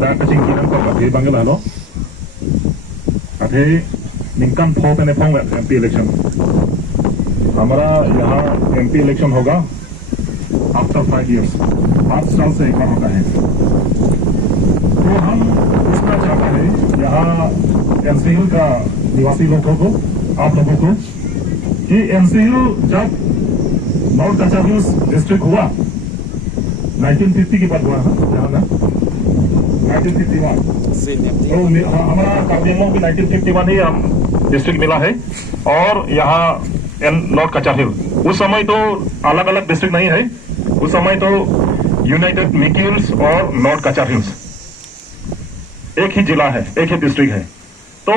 दा कचिंग की नंबर का भी बंगला लो अथे निकन फोर्थ ने फोंग एमपी इलेक्शन हमारा यहाँ एमपी इलेक्शन होगा आफ्टर 5 years 5 साल से एक बार होता है तो हम पूछना चाहते हैं यहाँ एनसीयू का निवासी लोगों को आप लोगों को कि एनसीयू जब नॉर्थ कचारियस डिस्ट्रिक्ट हुआ 1950 के बाद हुआ यहाँ ना 1951 तो हमारा कार्बिंगलोंग भी 1951 ही हम डिस्ट्रिक्ट मिला है और यहाँ नॉर्थ कचार हिल उस समय तो अलग अलग डिस्ट्रिक्ट नहीं है उस समय तो यूनाइटेड मिकी हिल्स और नॉर्थ कचार हिल्स एक ही जिला है एक ही डिस्ट्रिक्ट है तो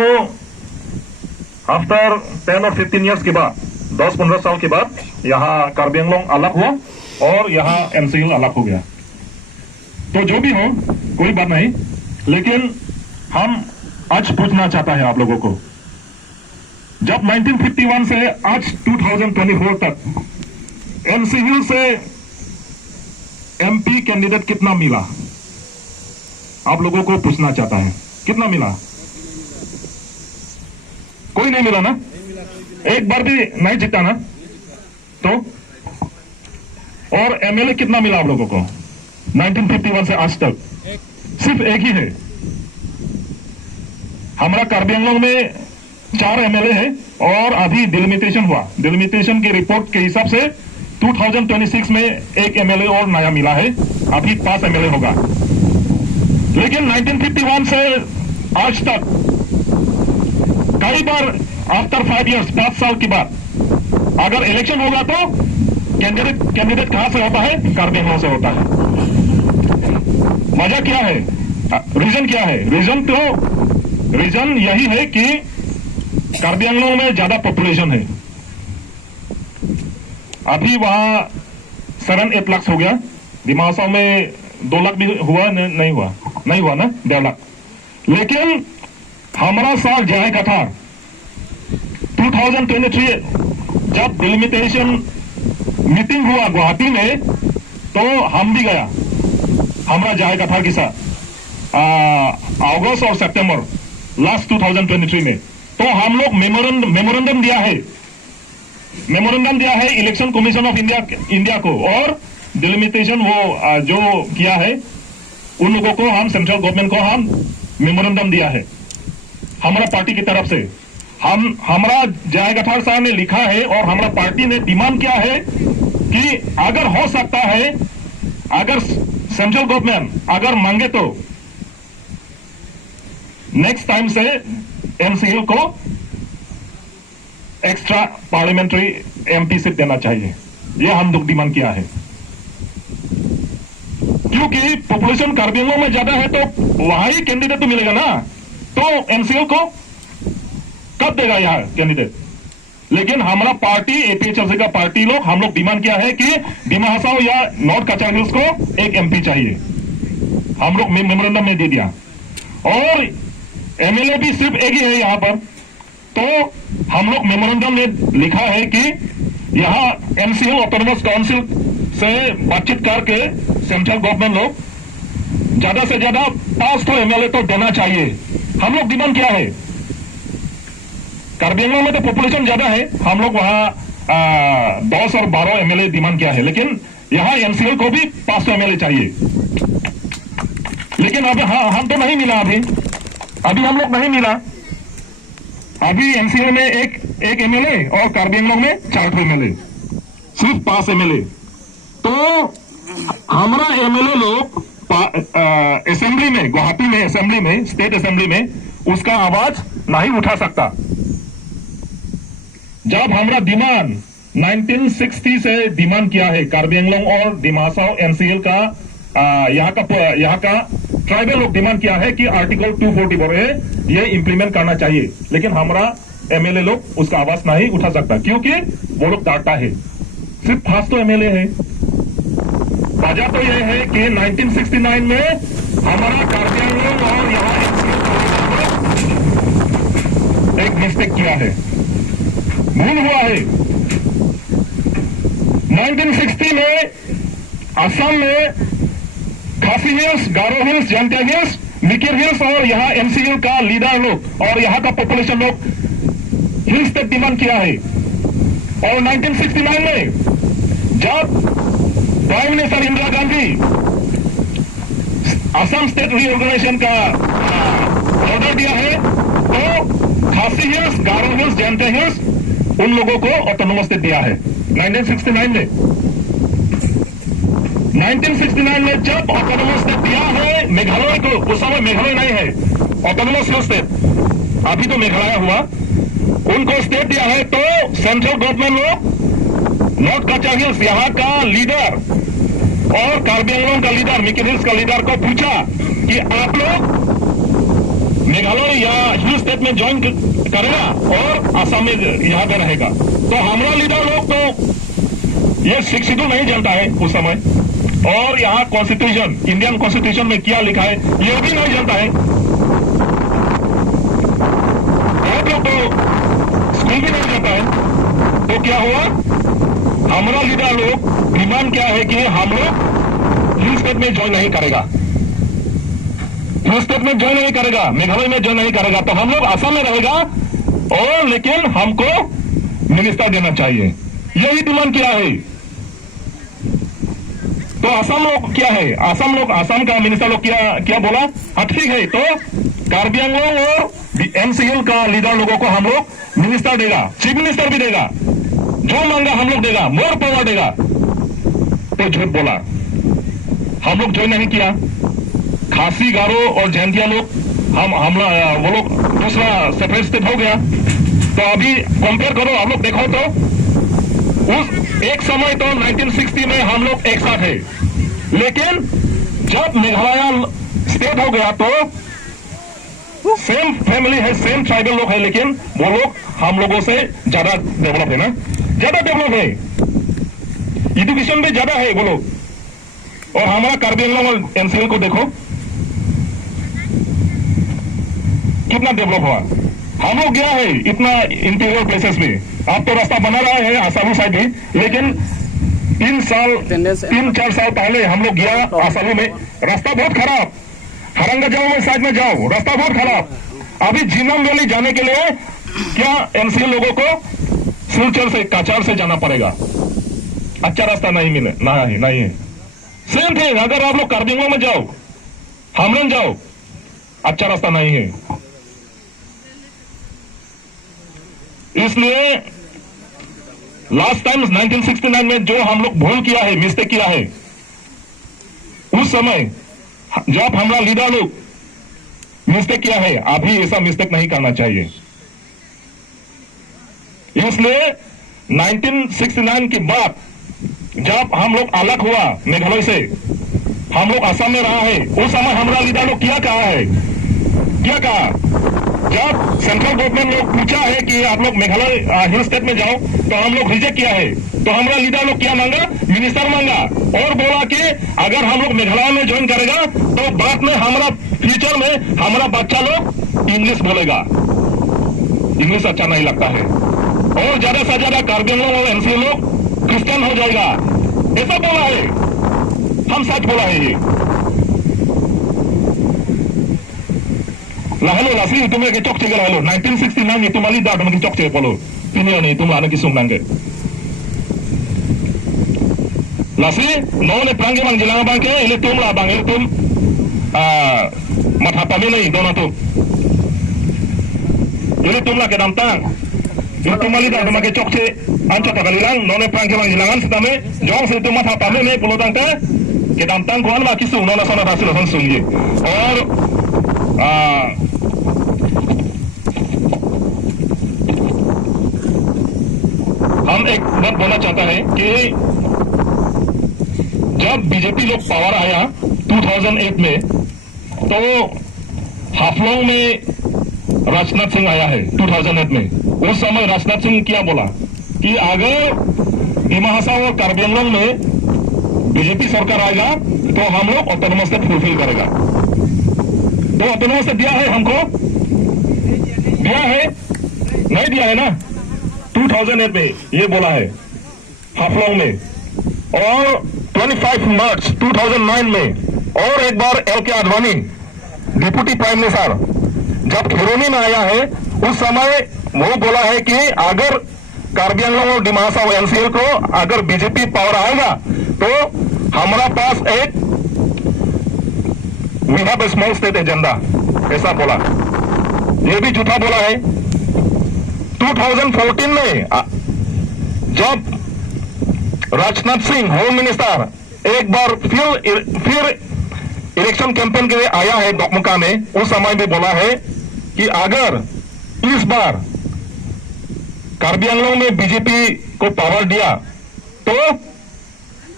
आफ्टर 10 और 15 years के बाद 10-15 साल के बाद यहाँ कार्बी आंगलोंग अलग हुआ और यहाँ एनसीएल अलग हो गया तो जो भी हो कोई बात नहीं लेकिन हम आज पूछना चाहता है आप लोगों को जब 1951 से आज 2024 तक एनसीएल से एमपी कैंडिडेट कितना मिला आप लोगों को पूछना चाहता है कितना मिला कोई नहीं मिला ना एक बार भी नहीं जीता ना तो और एमएलए कितना मिला आप लोगों को 1951 से आज तक सिर्फ एक ही है हमारा कार्बी आंगलोंग में 4 एमएलए है और अभी डिलिमिटेशन हुआ डिलिमिटेशन की रिपोर्ट के हिसाब से 2026 में एक एमएलए और नया मिला है अभी 5 एमएलए होगा लेकिन 1951 से आज तक कई बार आफ्टर 5 years 5 साल के बाद अगर इलेक्शन होगा तो कैंडिडेट कहां से होता है कार्बी आंगलोंग से होता है वजह क्या है रीजन क्या है रीजन यही है कि कार्बी आंगलोंग में ज्यादा पॉपुलेशन है अभी वहां 7-8 लाख हो गया दिमाग में 2 लाख भी हुआ नहीं हुआ ना 1.5 लाख लेकिन हमारा साल जाएगा था 2023 जब डिलिमिटेशन मीटिंग हुआ गुवाहाटी में तो हम भी गया हमारा जाएगा था कि साथ अगस्त और सितंबर लास्ट 2023 में तो हम लोग मेमोरेंडम दिया है इलेक्शन कमीशन ऑफ इंडिया को और डिलिमिटेशन वो जो किया है उन लोगों को हम सेंट्रल गवर्नमेंट को हम मेमोरेंडम दिया है हमारा पार्टी की तरफ से हमारा जय गठार साहब ने लिखा है और हमारा पार्टी ने डिमांड किया है कि अगर हो सकता है अगर सेंट्रल गवर्नमेंट अगर मांगे तो नेक्स्ट टाइम से एनसीएल को एक्स्ट्रा पार्लियामेंट्री एमपी सीट देना चाहिए यह हम लोग डिमांड किया है क्योंकि पॉपुलेशन कार्बी आंगलोंग में ज्यादा है तो वहां ही कैंडिडेट तो मिलेगा ना तो एनसीएल को कब देगा यहाँ कैंडिडेट लेकिन हमारा पार्टी एपीएचएलसी का पार्टी लोग हम लोग डिमांड किया है कि डिमा हसाओ या नॉर्थ कचार हिल्स को एक एमपी चाहिए हम लोग मेमोरेंडम में दे दिया और एमएलए भी सिर्फ एक ही है यहाँ पर तो हम लोग मेमोरेंडम में लिखा है कि यहाँ एनसीएल ऑटोनोमस काउंसिल से बातचीत करके सेंट्रल गवर्नमेंट लोग ज्यादा से ज्यादा 5 एमएलए तो देना चाहिए हम लोग डिमांड किया है कार्बी आंगलोंग में तो पॉपुलेशन ज्यादा है हम लोग वहां 10 और 12 एमएलए डिमांड किया है लेकिन यहाँ एनसीएल को भी 500 एमएलए चाहिए लेकिन अभी हम तो नहीं मिला अभी हम लोग नहीं मिला अभी एनसीएल में एक एमएलए और कार्बी आंगलोंग में 4 एमएलए सिर्फ 5 एमएलए तो हमारा एमएलए लोग असेंबली में गुवाहाटी में असेंबली में स्टेट असेंबली में उसका आवाज नहीं उठा सकता जब हमारा डिमांड 1960 से डिमांड किया है कार्बी आंगलोंग और डिमा हसाओ एनसीएल का यहाँ का ट्राइबल लोग डिमांड किया है कि आर्टिकल 244 है ये इंप्लीमेंट करना चाहिए लेकिन हमारा एमएलए लोग उसका आवाज नहीं उठा सकता क्योंकि वो लोग डांटा है सिर्फ 500 एमएलए है वजह तो यह है कि 1969 में हमारा कार्बी आंगलोंग और यहाँ एक मिस्टेक किया है भूल हुआ है 1960 में असम में Khasi hills Garo hills Jaintia hills Mikir hills और यहाँ एमसीयू का लीडर लोग और यहाँ का पॉपुलेशन लोग हिल्स तक डिमांड किया है। और 1969 में जब prime minister Indira Gandhi Assam state reorganisation का ऑर्डर दिया है तो Khasi hills, Garo hills, Jaintia hills उन लोगों को ऑटोनोमस स्टेट दिया है 1969 में। 1969 में जब ऑटोनोमस स्टेट दिया है मेघालय को, उस समय मेघालय नहीं है, ऑटोनोमस हिल स्टेट, अभी तो मेघालय हुआ, उनको स्टेट दिया है तो सेंट्रल गवर्नमेंट लोग नॉर्थ कच्चा हिल्स यहाँ का लीडर और कार्बी आंगलोंग का लीडर, मिकिर हिल्स का लीडर को पूछा कि आप लोग मेघालय या हिल स्टेट में ज्वाइन करेगा और आसाम में यहाँ पे रहेगा। तो हमारा लीडर लोग तो ये शिक्षित नहीं जानता है उस समय, और यहाँ कॉन्स्टिट्यूशन, इंडियन कॉन्स्टिट्यूशन में क्या लिखा है ये भी नहीं जानता है। बहुत लोग तो स्कूल भी नहीं जाता है। तो क्या हुआ, हमारा लीडर लोग डिमांड क्या है कि हम लोग हिल स्टेट में ज्वाइन नहीं करेगा, हिल स्टेट में ज्वाइन नहीं करेगा, मेघालय में ज्वाइन नहीं करेगा, तो हम लोग आसाम में रहेगा और लेकिन हमको मिनिस्टर देना चाहिए, यही डिमांड किया है। तो आसाम लोग क्या है, आसाम का मिनिस्टर लोग क्या बोला, हाँ ठीक है, तो कार्बी आंगलोंग और एमसीएल का लीडर लोगों को हम लोग मिनिस्टर देगा, चीफ मिनिस्टर भी देगा, जो मांगा हम लोग देगा, मोर पावर देगा। तो झूठ बोला, हम लोग ज्वाइन नहीं किया। खासी, गारो और जयंतिया लोग वो लोग दूसरा सेपरेट स्टेट हो गया। तो अभी कंपेयर करो, हम लोग देखो तो उस एक समय तो 1960 में हम लोग एक साथ है, लेकिन जब मेघालय स्टेट हो गया तो सेम फैमिली है, सेम ट्राइबल लोग है, लेकिन वो लोग हम लोगों से ज्यादा डेवलप है ना, ज्यादा डेवलप है, एजुकेशन भी ज्यादा है वो लोग। और हमारा कार्बी आंगलोंग और एमसीएल को देखो कितना डेवलप हुआ। हम लोग गया है इतना इंटीरियर प्लेसेस में, अब तो रास्ता बना रहा है आसामी साइड भी, लेकिन 3-4 साल पहले हम लोग गया आसामी में, रास्ता बहुत खराब, हरंगा जाओ में साइड में जाओ, रास्ता बहुत खराब। अभी जिनम वैली जाने के लिए क्या एमसीएल लोगों को सिलचर से, काचार से जाना पड़ेगा, अच्छा रास्ता नहीं मिले, नहीं है। सेम थिंग अगर आप लोग कार्बी आंगलोंग में जाओ, हामरन जाओ, अच्छा रास्ता नहीं है। इसलिए लास्ट टाइम 1969 में जो हम लोग भूल किया है, मिस्टेक किया है, उस समय जब हमारा लीडर लोग मिस्टेक किया है, अभी ऐसा मिस्टेक नहीं करना चाहिए। इसलिए 1969 के बाद जब हम लोग अलग हुआ मेघालय से, हम लोग असम में रहा है, उस समय हमारा लीडर लोग क्या कहा है, क्या कहा, जब सेंट्रल गवर्नमेंट लोग पूछा है कि आप लोग मेघालय हिल स्टेट में जाओ, तो हम लोग रिजेक्ट किया है। तो हमारा लीडर लोग क्या मांगा, मिनिस्टर मांगा, और बोला कि अगर हम लोग मेघालय में ज्वाइन करेगा तो बाद में हमारा फ्यूचर में हमारा बच्चा लोग इंग्लिश बोलेगा, इंग्लिश अच्छा नहीं लगता है, और ज्यादा से ज्यादा कार्बी आंगलोंग और एमसीएल लोग क्रिश्चियन हो जाएगा, ऐसा बोला है, हम सच बोला है ये। Lahalo lasi itu mereka cok cek lahalo 1969 itu mali dah mereka cok cek polo ini ni itu mana kisung nangke lasi no ne prangge bang jilang bang ke ini tum lah bang ini tum mat hapa ni dona tu ini tum lah ke damtang itu mali dah mereka cok cek anca takalilang no ne prangge bang jilangan setame jong se itu mat hapa ni polo tangke ke damtang kuan lah kisung no na sana rasul san sungi और हम एक बात बोलना चाहता है कि जब BJP लोग पावर आया 2008 में, तो हाफलोंग में राजनाथ सिंह आया है 2008 में। उस समय राजनाथ सिंह क्या बोला कि अगर डिमा हसाओ और कार्बी आंगलोंग में बीजेपी सरकार आएगा तो हम लोग ऑटोनोमस स्टेट फुलफिल करेगा। तो ऑटोनोमस स्टेट दिया है हमको, दिया है नहीं दिया है ना, 2008 में ये बोला है हाफलोंग में, और 25 मार्च 2009 में और एक बार एल के आडवाणी डिप्टी प्राइम मिनिस्टर जब खिरोनी में आया है उस समय वो बोला है कि अगर कार्बी आंगलॉन्ग और डिमासा साउ एनसीएल को अगर बीजेपी पावर आएगा तो हमारा पास एक we have a small state agenda, ऐसा बोला। ये भी झूठा बोला है। 2014 में जब राजनाथ सिंह होम मिनिस्टर एक बार फिर इलेक्शन कैंपेन के लिए आया है डोकमुका में, उस समय भी बोला है कि अगर इस बार कार्बी आंगलॉन्ग में बीजेपी को पावर दिया तो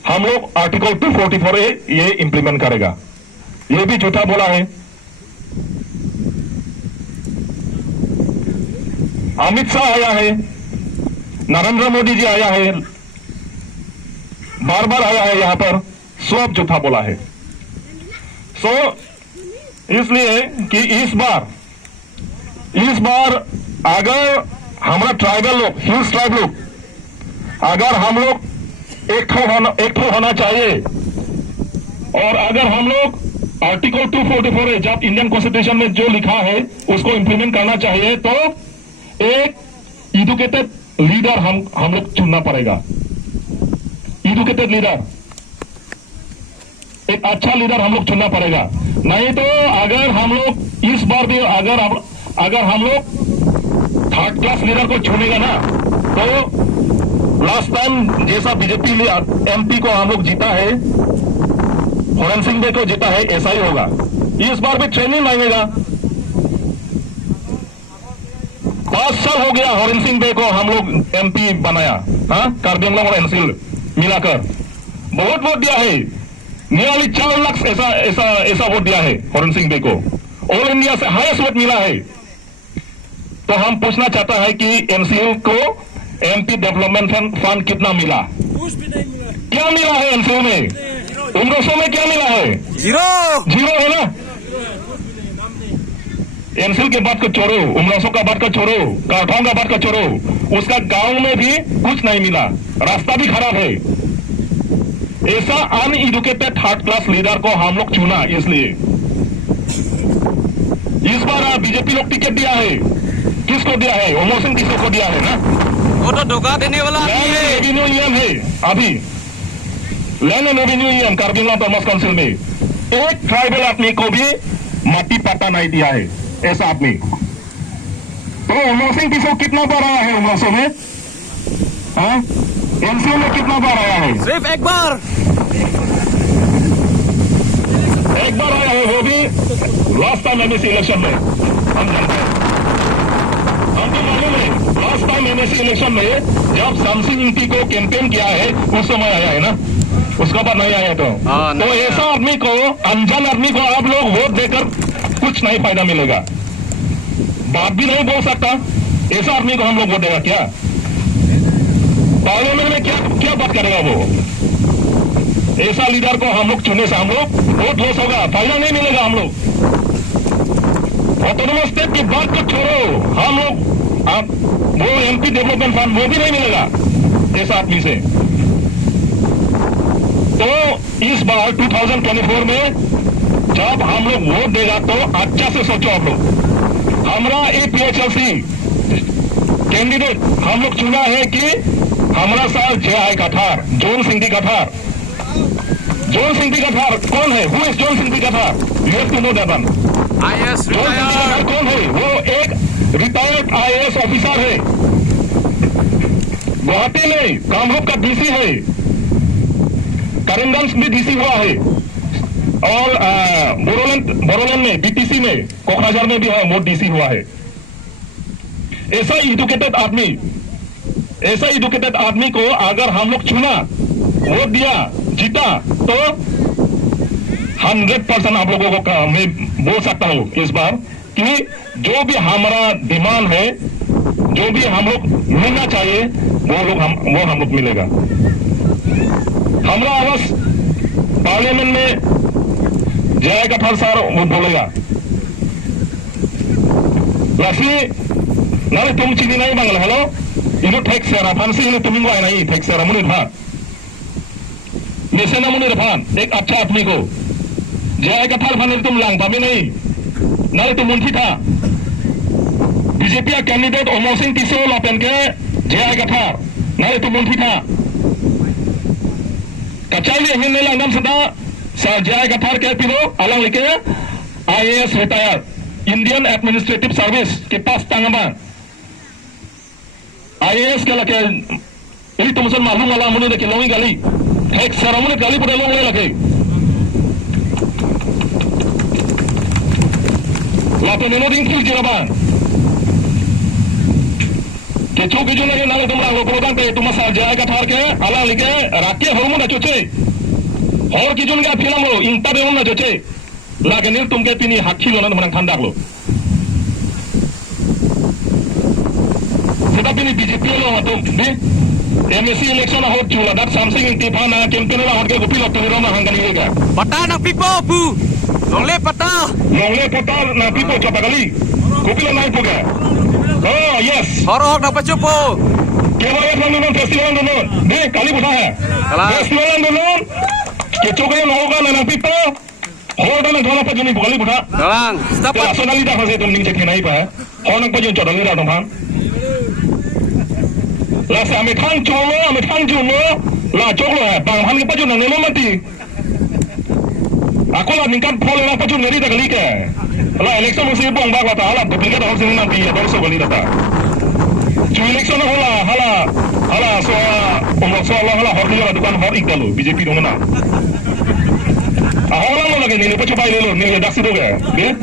हम लोग आर्टिकल 244A ये इंप्लीमेंट करेगा। ये भी झूठा बोला है। अमित शाह आया है, नरेंद्र मोदी जी आया है, बार बार आया है यहां पर, सब झूठा बोला है। इसलिए कि इस बार अगर हमारा ट्राइबल लोग, हिल्स ट्राइब लोग, अगर हम लोग एक होना चाहिए और अगर हम लोग आर्टिकल 244 जब इंडियन कॉन्स्टिट्यूशन में जो लिखा है उसको इंप्लीमेंट करना चाहिए तो एक एजुकेटेड लीडर हम लोग चुनना पड़ेगा। एजुकेटेड लीडर, एक अच्छा लीडर हम लोग चुनना पड़ेगा। नहीं तो अगर हम लोग इस बार भी अगर हम लोग थर्ड क्लास लीडर को चुनेगा ना तो लास्ट टाइम जैसा बीजेपी एमपी को हम लोग जीता है, होरेन सिंह बे को जीता है, ऐसा ही होगा। इस बार भी ट्रेनिंग मांगेगा। 5 साल हो गया होरेन सिंह बे को हम लोग एमपी बनाया, हाँ, कार्बी आंगलॉन्ग और एनसीएल मिलाकर बहुत वोट दिया है। नियरली 4 लाख ऐसा वोट दिया है होरेन सिंह बे को। ऑल इंडिया से हाईएस्ट वोट मिला है। तो हम पूछना चाहता है कि एनसीएल को एमपी डेवलपमेंट फंड कितना मिला? क्या मिला है एनसीएल में? उमरोसो में क्या मिला है? जीरो है ना। एनसीएल के बात को छोड़ो, उमरोसो का बात को छोड़ो, काठों का बात को छोड़ो, उसका गांव में भी कुछ नहीं मिला, रास्ता भी खराब है। ऐसा अनएजुकेटेड थर्ड क्लास लीडर को हम लोग चुना। इसलिए इस बार बीजेपी लोग टिकट दिया है, किसको दिया है? ओमो सिंह किसको को दिया है ना, वो तो धोखा देने वाला रेवेन्यू ईएम है। अभी land and revenue EM Karbi Anglong autonomous council में एक ट्राइबल आदमी को भी माटी पट्टा नहीं दिया है, ऐसा आदमी। तो ओमो सिंह किसको कितना बार आया है उमरोसो में? हाँ, एनसीएल में कितना बार आया है? सिर्फ एक बार आया है, वो भी लास्ट टाइम एमएससी इलेक्शन में। हम जानते हैं, हमको मालूम है लास्ट टाइम एमएससी इलेक्शन में जब शामसिंह इंटी को कैंपेन किया है उस समय आया है ना, उसका बाद नहीं आया। तो ऐसा आदमी को, अनजान आदमी को आप लोग वोट देकर कुछ नहीं फायदा मिलेगा, बात भी नहीं बोल सकता। ऐसा आदमी को हम लोग वोट देगा क्या? पार्लियामेंट में क्या बात करेगा वो? ऐसा लीडर को हम लोग चुने से हम लोग वोट लॉस होगा, फायदा नहीं मिलेगा। हम लोग ऑटोनोमस स्टेट की बात को छोड़ो, हम लोग वो एमपी डेवलपमेंट फंड वो भी नहीं मिलेगा ऐसा आदमी से। तो इस बार 2024 में जब हम लोग वोट देगा तो अच्छा से सोचो आप लोग। हमारा APHLC कैंडिडेट हम लोग चुना है कि हमारा साथ JI Kathar, John Singh Kathar. John Singh Kathar कौन है? Who is John Singh Kathar? You have to know that one. IAS John Singh Kathar कौन है? वो एक रिटायर्ड IAS ऑफिसर है, गुवाहाटी में कामरूप का DC है, करीमगंज में DC हुआ है, और बोरोलैंड में BTC में, कोकराझार में भी है, वो DC हुआ है। ऐसा एजुकेटेड आदमी को अगर हम लोग चुना, वोट दिया, जीता तो 100% आप लोगों को मैं बोल सकता हूं इस बार कि जो भी हमारा डिमांड है, जो भी हम लोग मिलना चाहिए वो हम लोग मिलेगा। हमारा आवाज पार्लियामेंट में JI कठार सर वो बोलेगा, लासी नाले तुम चीनी नहीं बांगला, हेलो इनो टैक्स सेरा फांसी इनो तुमिंगो आए नहीं टैक्स सेरा मुनि भाग मिसेना मुनि रफान एक अच्छा आदमी को JI कठार फाने तुम लांग पामे नहीं Nari tu munti tha. BJP candidate Omar Singh Tiso lapen ke Jaya Gathar. Nari tu munti tha. Kacali ingin nilang nam sada sa Jaya Gathar ke pilo alang like IAS retired Indian Administrative Service ke pas tangaman. IAS ke lake ini tu musan malum ala muni de kilongi gali. Hek saramuni gali pada long le lake. Lapan ini ringkil jeraban. Kecu keju lagi nalar tumrang lokodan te tu masal Jaya Gathar ke alang like rakyat hormon dah cuci. Hor kijun ga film lo inta be honna joche lage nil tumke pini hakhi lo nan khandak lo seta pini BJP lo atum di MSC election ho chula that something in tipana campaign la hot ke gopi lo tiro na hangani ga Pata ng pipo, bu. Longle pata. na pipo chapa gali gopi lo nai puga oh yes Horok ng pachupo. kewala nan festival nan de kali buta hai Kala. festival nan kecu ke hoga na pipo hoda na thola pa jini bukali buta Dalang. Stop. personality dah pasal tu ning cek naik pa, orang pun jangan jodoh ni dah tumpang. Lah saya ambil thang jono, lah joglo hai, bang han ke paju nang nelo mati. Aku lah ningkat pol lah paju neri tak kali ke. Lah election mesti bong bag lah, lah duplikat orang sini nanti ada so kali dah. Cuy election hala so umur so lah hordi lah dukan hor ikdalu BJP dong na. Aholang mo lagi nili pacu bayi nili daksi do ga, ni?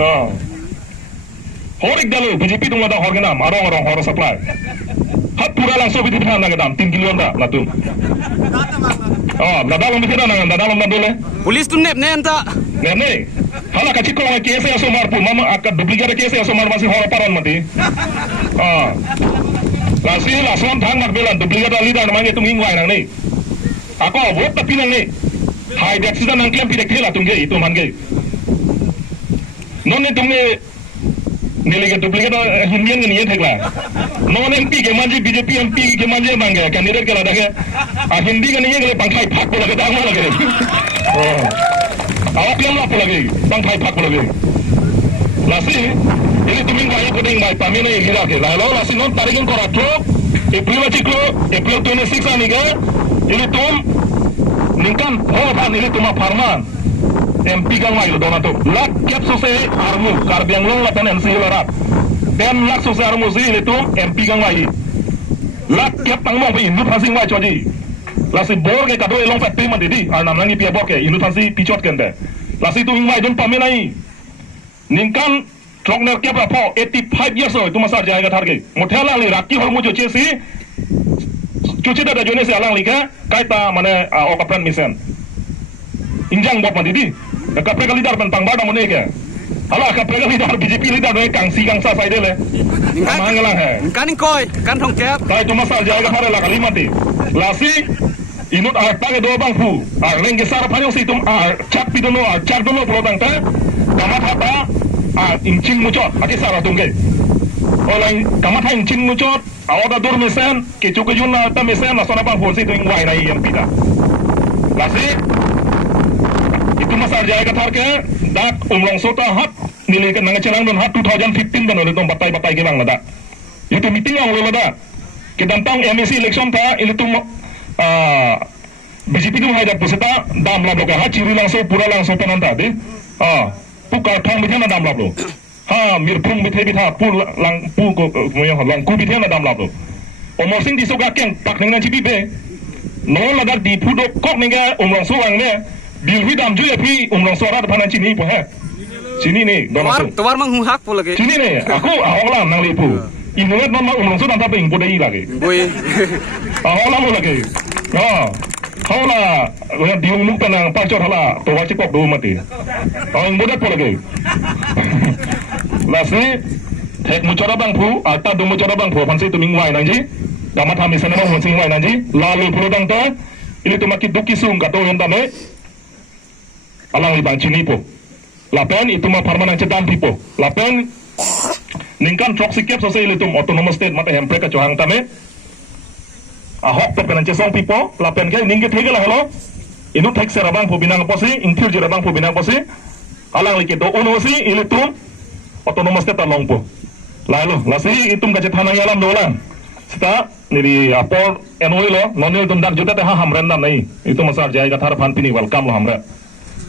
Oh, horik dalu BJP tung ada hor genam, orang hor supply. Hat pura langsung bitu bitan nang gedam, 3 kilo anda latum. Oh, dadalom bitu nang dadalom dole. Polis tu nep ne anta. Nene, hala kacik ko ang kese aso marpu, mama akat duplikat kese aso mar masih hor paran mati. Oh, langsung thang nak belan duplikat alida namanya tu mingwai nang ni. Aku vote tapi nang ni. Hai dia sudah nang klaim tidak kira tunggu itu mangge. Nonne tunggu nilai duplikat Hindian ni thekla. Non MP ke manji BJP MP ke manji mangge candidate kala dah ke. Hindi ke ni ke pangkai phak bola ke dah bola ke. Oh. Awak klaim lah bola ke pangkai phak bola ke. Lasi ini tu minggu ayat koding mai pamina ini lah ke. Lalu lasi non tarikin koratro April 26 ani ke. Ini tum Ningkan hoban ini cuma farman MP kang mai lo donato lak kep sose armu karbiang long la pen NC larat dan lak sose armu si itu MP kang mai lak kep tang mong pe indu phasing mai choji lasi bor ke kado elong pat payment di arnam nangi pia bor ke indu phasi pichot kende lasi tu ingmai don pamenai ningkan trokner kep rapo 85 years old tu masar Jaya Gathar ke mothela le rakki hormu jo chesi cuci dah jone se alang lika kaita mana okapran misen injang bot mandi di kapre kali dar pen pangbada mone ke hala kapre kali dar BJP lidar ne kangsi kangsa sai de le mangalang hai Kaning koy, kan thong kep. kai tu masal jaga hare la kali mati lasi inut arta ke do bang fu leng ke sar phanyong si tum chak pidono chak dono pro bang ta kamat hata incing mucot ake sara tungge oleh kamat ha incing mucot awada dur mesen kecu kejun na ta mesen na sona bang fu si tu ingwai na yang pita lasi itu masal Jaya Gathar ke dak umlong sota hat nilai ke nang celang don hat 2015 dan oleh tom batai ke bang lada itu meeting ang lo lada ke dantang MSC election ta ini tu BJP tu hai dak pusata dam la boka ha ciri langsung pura langsung penanta de puka thong bitena dam la lo ha mirpung bithe bitha pur lang pu ko moyang lang ku bitena dam la lo Omar Singh disoga keng pak nang cipi be no lada di pudo kok ninga umlong suang ne bilwi dam ju epi umlong sora depan sini po ha sini ni donato Tuwar manghuhak po lagi. sini ni aku awak nang lipu inuet mama umlong sudah tapi ingpo dai lagi Boy. awak mo lagi Hola, dia umum tenang pacor hala, tu wajib kok dua mati. Orang muda po lagi. Lasi, tek mucara bang pu, atau dua mucara bang pu, pansi tu mingwai nanti. Damat kami sana mau pansi mingwai nanti. Lalu puluh dang tu, ini tu makin duki sung kato yang dame. Alang ibang cini po. Lapen itu mah permanent cedan pipo. Lapen ningkan trok sikap sosial itu autonomous state mata hempre kecohang tame. Ahok to penan cesong pipo lapen ke ningge thege la hello inu thek serabang po binang posi ingthir jerabang po binang posi alang lagi do uno si ilitum autonomous ta longpo lalu lasi itum ka jethana yalam dolang sta niri apor enoi lo nonil tum dak juta te ha hamren da nei itu masar jai gathar phan pini welcome lo hamra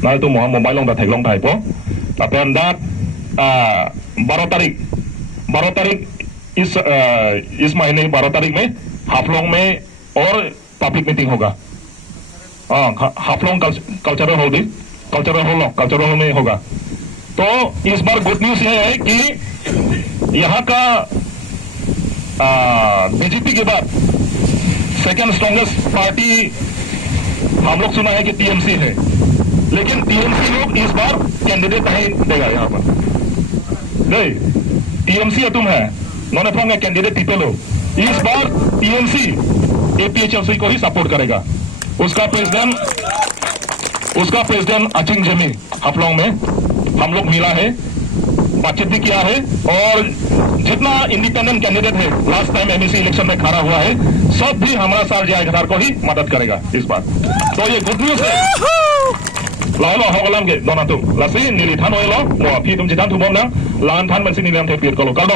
na itu mo mobile long da thailong thai po apen dat 12 तारीख इस महीने 12 तारीख में हाफलोंग में और public meeting होगा Haflong cultural hall में होगा तो इस बार गुड न्यूज यह है कि यहाँ का बीजेपी के बाद सेकेंड स्ट्रॉन्गेस्ट पार्टी हम लोग सुना है कि टीएमसी है लेकिन टीएमसी लोग इस बार कैंडिडेट नहीं देगा यहाँ पर नहीं टीएमसी तुम है नॉन फ्रॉम कैंडिडेट पीपल हो इस बार टीएमसी एपीएचएलसी को ही सपोर्ट करेगा उसका प्रेसिडेंट अचिंग जेमी हाफलोंग में हम लोग मिला है बातचीत भी किया है और जितना इंडिपेंडेंट कैंडिडेट है लास्ट टाइम एमएससी इलेक्शन में खड़ा हुआ है सब भी हमारा सार जय को ही मदद करेगा इस बार तो ये गुड न्यूज है लालो होगलाम के दोना तुम लसी नीली थान ओइलो मो फी तुम जितान तुम ना लान थान मनसी नीलम थे पीर कलो कल